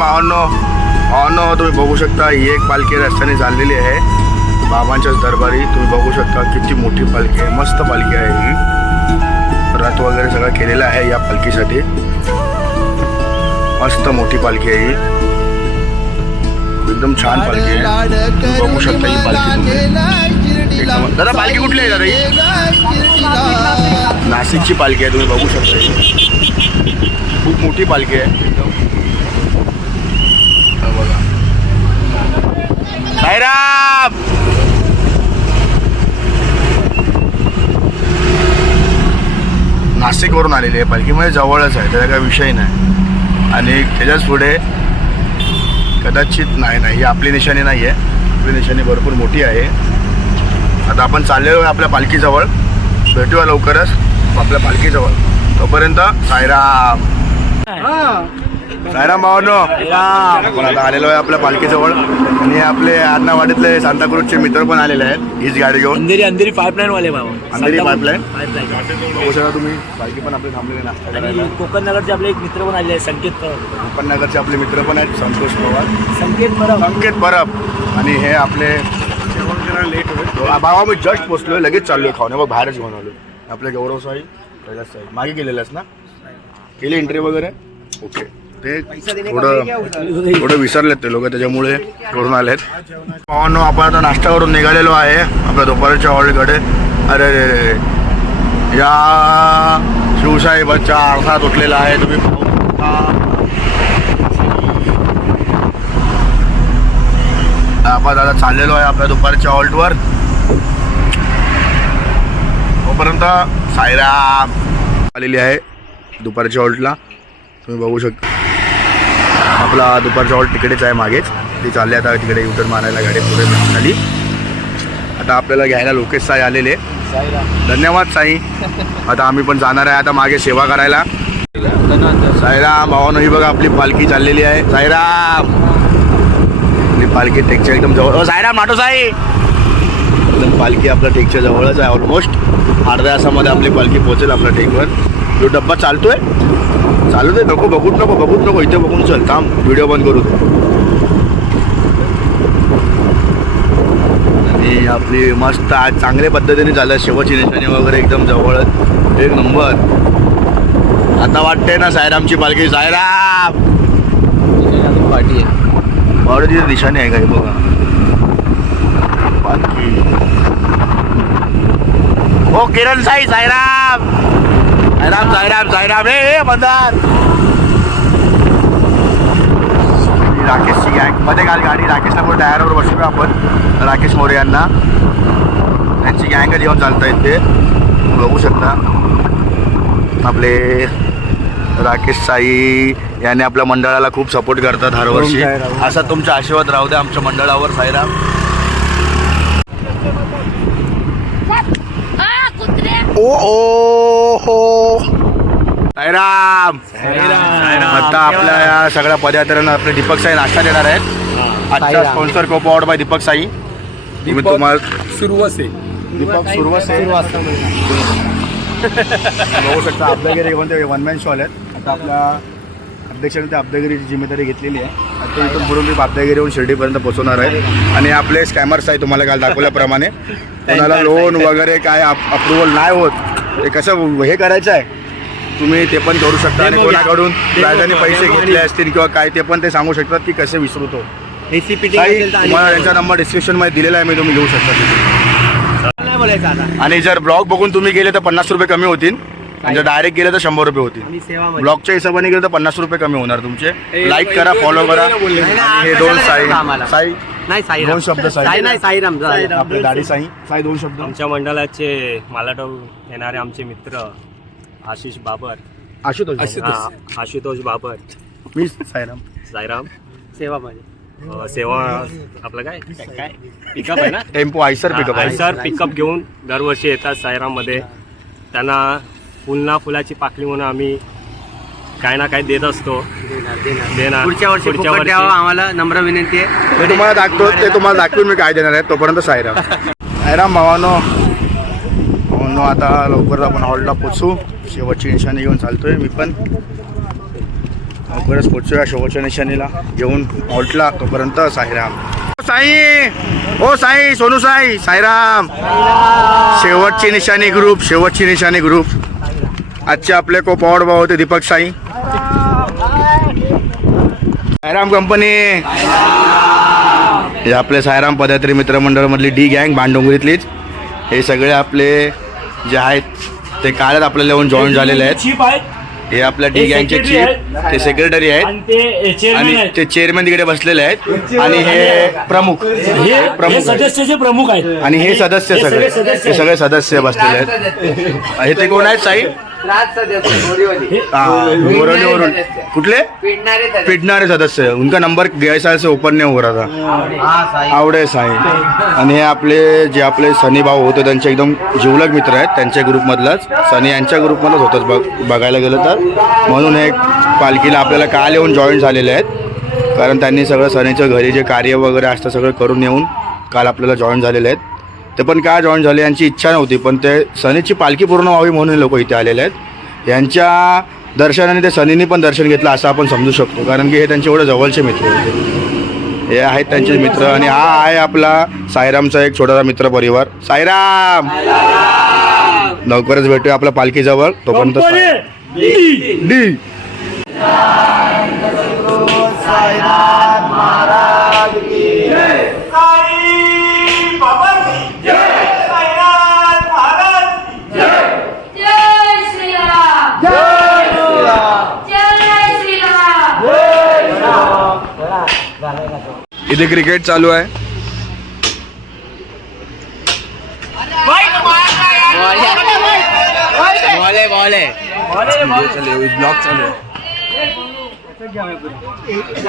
भावांनो तुम्ही बघू शकता ही एक पालखी रस्त्याने चाललेली आहे बाबांच्याच दरबारी. तुम्ही बघू शकता किती मोठी पालखी आहे, मस्त पालखी आहे ही. रथ वगैरे सगळं केलेलं आहे या पालखीसाठी. मस्त मोठी पालखी आहे ही, एकदम छान पालखी आहे. तुम्ही बघू शकता ही पालखी. दादा पालखी कुठली आहे दादा ही? नाशिकची पालखी आहे. तुम्ही बघू शकता खूप मोठी पालखी आहे एकदम. बघा साईराम. नाशिकवरून आलेली आहे पालखी, म्हणजे जवळच आहे, त्याचा काही विषय नाही. आणि त्याच्याच पुढे कदाचित नाही ही आपली निशाणी नाही आहे. आपली निशाणी भरपूर मोठी आहे. आता आपण चाललेलो आहे आपल्या पालखीजवळ. भेटूया लवकरच आपल्या पालखीजवळ. तोपर्यंत साईराम. साईराम भावांनो, आपण आता आलेलो आहे आपल्या पालखीजवळ. आणि आपले आडनावाडीतले सांताक्रूजचे मित्र पण आलेले आहेत हीच गाडी घेऊन. अंधेरी पाईपलाईन वाले बाबा. अंधेरी पाईपलाईन बघू शकता तुम्ही. पालखी पण आपले थांबलेले नाश्ता करायला. कोकण नगरचे आपले एक मित्र पण आले आहेत, संकेत कोकण नगरचे आपले मित्र पण आहेत, संतोष पवार, संकेत परब. आणि हे आपले लेट होईल बाबा. मी जस्ट पोचलोय, लगेच चाललोय खाऊन. बघ बाहेरच घेऊन आलो. आपले गौरव साई, कैलास साई मागे गेलेलेस ना, केली एंट्री वगैरे. ओके, ते थोडं विसरलेत ते लोक, त्याच्यामुळे करून आलेत. भावांनो, आपण आता नाश्ता करून निघालेलो आहे आपल्या दुपारच्या हॉलकडे. अरे रे, या शिवसाहेबांचा आरसा तुटलेला आहे. तुम्ही पाहू शकता. आपण आता चाललेलो आहे आपल्या दुपारच्या हॉल्टवर. तोपर्यंत साईराम आलेली आहे दुपारच्या हॉल्टला. तुम्ही बघू शकता आपला दुपारचा हॉल्ट तिकडेच आहे मागेच. ती चालली आता तिकडे युटर्न मारायला गाडी पुढे झाली. आता आपल्याला घ्यायला लोकेश साई आलेले. धन्यवाद साई. आता आम्ही पण जाणार आहे आता मागे सेवा करायला. साईराम भावानो, ही बघा आपली पालखी चाललेली आहे. साईराम. आपली पालखी टेकच्या एकदम जवळ. साईराम नाटो साई. एकदम पालखी आपल्या टेकच्या जवळच आहे. ऑलमोस्ट अर्ध्या तासामध्ये आपली पालखी पोहोचेल आपल्या टेकवर. जो डब्बा चालतोय चालू दे. नको बघूच नको इथे बघून चल. थांब, व्हिडिओ बंद करू दे. आणि आपली मस्त आज चांगल्या पद्धतीने झालं. शेवटची निशाणी वगैरे एकदम जवळच, एक नंबर. आता वाटते ना साईरामची पालखी. साईराम पाठी आहे, पावडीची निशाणी आहे काही बघा पालखी. हो किरण साई. साईराम साईराम साईराम साईराम. हे बंदार. राकेशची गँग मध्ये काल गाडी राकेशला पण टायरवर बसलो आपण. राकेश मोरे यांना, त्यांची गँग घेऊन चालता येते. बघू शकता आपले राकेश साई याने आपल्या मंडळाला खूप सपोर्ट करतात हर वर्षी. असा तुमचा आशीर्वाद राहू द्या आमच्या मंडळावर. साईराम. ओ ओ हो साईराम. आता आपल्या या सगळ्या पदयात्र्यांना आपले दीपक साई नाश्ता देणार आहेत. आजचा स्पॉन्सर को पॉवर्ड बाय दीपक साई. मी तुम्हाला सुरवसे दीपक सुरवसे बघू शकता. अब्दागिरी घेऊन ते वन मॅन शो आहेत. आता आपल्या अध्यक्षाने त्या अब्दागिरीची जिम्मेदारी घेतलेली आहे. आता इथून पुढून मी अब्दागिरीहून शिर्डीपर्यंत पोहोचवणार आहे. आणि आपले स्कॅमर्स आहे तुम्हाला काल दाखवल्याप्रमाणे. कोणाला लोन वगैरे काय अप्रुव्हल नाही होत, ते कसं हे करायचं आहे तुम्ही ते पण करू शकता. आणि कोणाकडून व्याजाने पैसे घेतले असतील किंवा काय ते पण ते सांगू शकतात की कसे विसरतो. तुम्हाला त्यांचा नंबर डिस्क्रिप्शनमध्ये दिलेला आहे, मी तुम्ही घेऊ शकता. आणि जर ब्लॉग बघून तुम्ही गेले तर 50 रुपये कमी होतील. आणि जर डायरेक्ट गेले तर 100 रुपये होतील. ब्लॉगच्या हिशोबाने गेले तर 50 रुपये कमी होणार तुमचे. लाईक करा, फॉलो करा. आणि हे दोन साई साई दोन शब्द साईराम आपले दाढी साई साई दोन शब्द. आमच्या मंडळाचे मालाटो येणारे आमचे मित्र आशिष बाबर, आशुतोष बाबर. मी साईराम. सेवा माझी सेवा आपलं काय पिकअप आहे ना, टेम्पो आयसर पिकअप घेऊन दरवर्षी येतात साईराममध्ये. त्यांना फुलाची पाकळी म्हणून आम्ही काय ना काय देत असतो. देणार पुढच्या वर्षी आम्हाला नम्र विनंती आहे. ते तुम्हाला दाखवून मी काय देणार आहे. तोपर्यंत साईराम भावानो, आता लवकर आपण हॉलला पोचू. शेवटची निशाणी घेऊन चालतोय मी पण. लवकरच पोचूया शेवटच्या निशाणीला. जेवून ऑल्टला तोपर्यंत साईराम. ओ साई सोनू साई साईराम. शेवटची निशाणी ग्रुप, शेवटची निशाणी ग्रुप. आजचे आपले को पॉवर भाऊ होते दीपक साई. साईराम कंपनी. हे आपले साईराम पदयात्री मित्रमंडळमधली डी गँग भांडुंगरीतलीच. हे सगळे आपले जे आहेत ते कालच आपल्याला येऊन जॉईन झालेले आहेत. चीफ आहेत हे आपल्या डी गँगचे चीफ, ते सेक्रेटरी आहेत आणि ते चेअरमॅन आणि आहेत. ते चेअरमॅन तिकडे बसलेले आहेत आणि हे प्रमुख, हे प्रमुख आहेत. सदस्याचे प्रमुख आहेत आणि हे सदस्य हे सगळे सगळे सदस्य हे सगळे सदस्य बसलेले आहेत. हे ते कोण आहेत साई? वरून कुठले पिटणारे सदस्य. उनका नंबर गैसा से ऊपर नहीं हो रहा था. आवडे साई. आणि हे आपले जे आपले सनी भाऊ होते त्यांचे एकदम जिवलग मित्र आहेत. त्यांच्या ग्रुपमधलाच सनी यांच्या ग्रुपमधलाच होतच बघायला गेलं तर. म्हणून हे पालखीला आपल्याला काल येऊन जॉईन झालेले आहेत. कारण त्यांनी सगळं सनीच्या घरी जे कार्य वगैरे असतं सगळं करून येऊन काल आपल्याला जॉईन झालेले आहेत. ते पण काय जॉईन झाले यांची इच्छा नव्हती, पण ते सनीची पालखी पूर्ण व्हावी म्हणून लोक इथे आलेले आहेत. यांच्या दर्शनाने ते सनीनी पण दर्शन घेतलं असं आपण समजू शकतो, कारण की हे त्यांचे एवढे जवळचे मित्र होते. हे आहेत त्यांचे मित्र. आणि हा आहे आपला साईरामचा एक छोटासा मित्र परिवार. साईराम लवकरच भेटूया आपल्या पालखीजवळ. तोपर्यंत डी इथे क्रिकेट चालू आहे.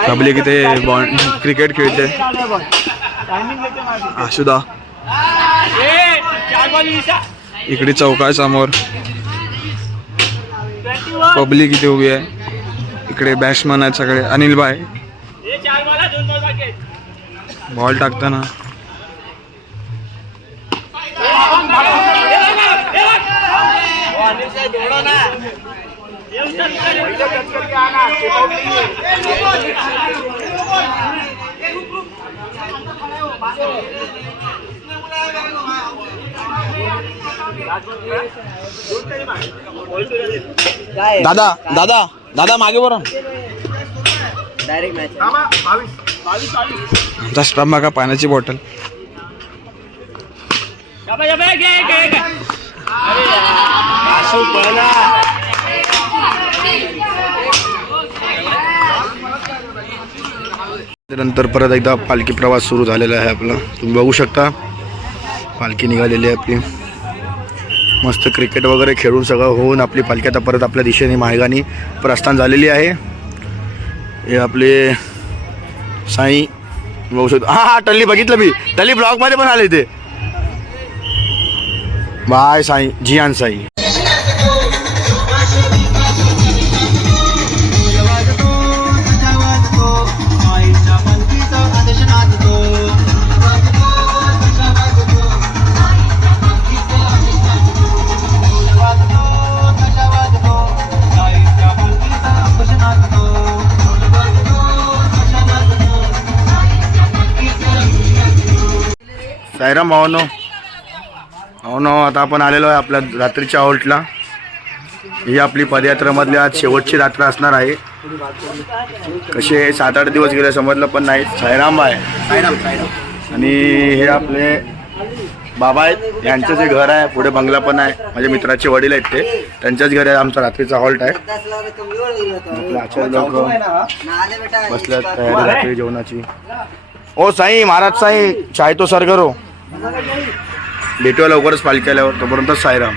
पब्लिक इथे क्रिकेट खेळते. आशुदा इकडे चौका समोर पब्लिक इथे उभी आहे. इकडे बॅट्समन आहेत सगळे. अनिल भाई बॉल टाकताना दादा दादा दादा मागे बरं. आमचा स्टॉप मागा पाण्याची बॉटल. नंतर परत एकदा पालखी प्रवास सुरू झालेला आहे आपला. तुम्ही बघू शकता पालखी निघालेली आहे आपली. मस्त क्रिकेट वगैरे खेळून सगळं होऊन आपली पालखी आता परत आपल्या दिशेने मार्गाने प्रस्थान झालेली आहे. हे आपले साई बघू शकतो. हा टल्ली बघितलं मी. टल्ली ब्लॉगमध्ये पण आले ते. बाय साई. जियान साई. साईराम भावनो आता आपण आलेलो आहे आपल्या रात्रीच्या हॉल्टला. ही आपली पदयात्रामधली आज शेवटची रात्र असणार आहे. कसे 7-8 दिवस गेले समजलं पण नाही. साईराम आहे आणि हे आपले बाबा आहेत. यांचं जे घर आहे पुढे बंगला पण आहे. माझ्या मित्राचे वडील आहेत ते. त्यांच्याच घरी आमचा रात्रीचा हॉल्ट आहे. आचार्य लोक बसल्यात तयारी रात्री जेवणाची. ओ साई महाराज साई चाय तो सर करो. भेटूया लवकरच पालखी आल्यावर. तोपर्यंत साईराम.